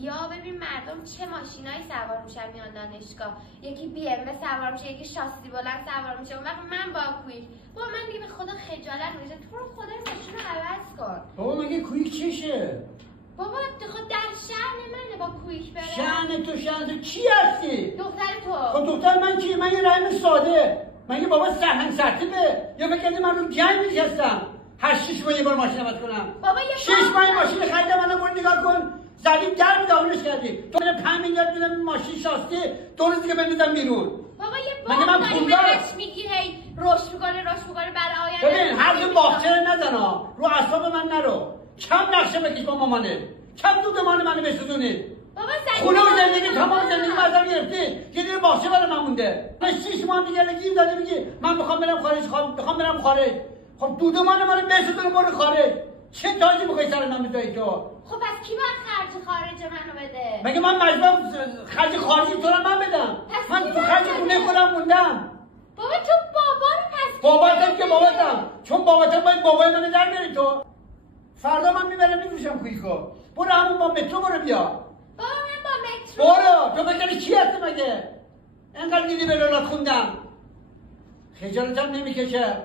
بیا ببین مردم چه ماشینایی سوار میشن میان دانشگاه. یکی بی ام سوار میشه، یکی شاسی بلند سوار میشه. اون وقت من با کویک من دیگه به خدا خجالت میشه. تو رو خدا ماشین رو عوض کن. بابا مگه کویک چشه؟ بابا خود در شأن منه با کویک برم. شأن تو کی هستی؟ دختر تو. خب دختر من کی؟ من یه رحم ساده. من یه بابا سرهنگ سرتیبه. یا فکر کردی من رو جنگ میشستم 8 ماه یه بار ماشین عوض کنم. بابا یه 6 ماه ماشین خریدم. الان برو نگاه کن زدی در داغونش کردی. تو 5 میلیارد میدم ماشین شاستی 2 روز دیگه بندازم بیرون. بابا یه بابا داری بهش میگی هی رشد میکنه برای آینده. ببین هر جو باغچه نزنا رو اعصاب من نرو. کم نقشه بکش با مامانه. کم دودمان منو بسوزونید. بابا خونه و زندگی تمام زندگی ازم گرفتی. یه دونه باغچه برای من مونده. من 6 ماه دیگه گیر داده میگی من میخوام برم خارج. میخوام برم خارج. خب دودمان منو بسوزون برو خارج. چه تاجی میخوای سر من بذاری تو؟ خب پس کی باید خرج خارج منو بده؟ مگه من مجبورم خرج خارجی تو رو من بدم؟ من تو خرج خونه خودم موندم. بابا تو بابا رو پس باباتم که باباتم. چون باباتم باید بابای منو در بیاری تو. فردا من میبرم میفروشم کویکو. برو همون با مترو برو بیا. بابا من با مترو. برو. تو بگردی کی هستی مگه؟ اینقدر دیدی به رولات خوندم. خجالتم نمیکشه.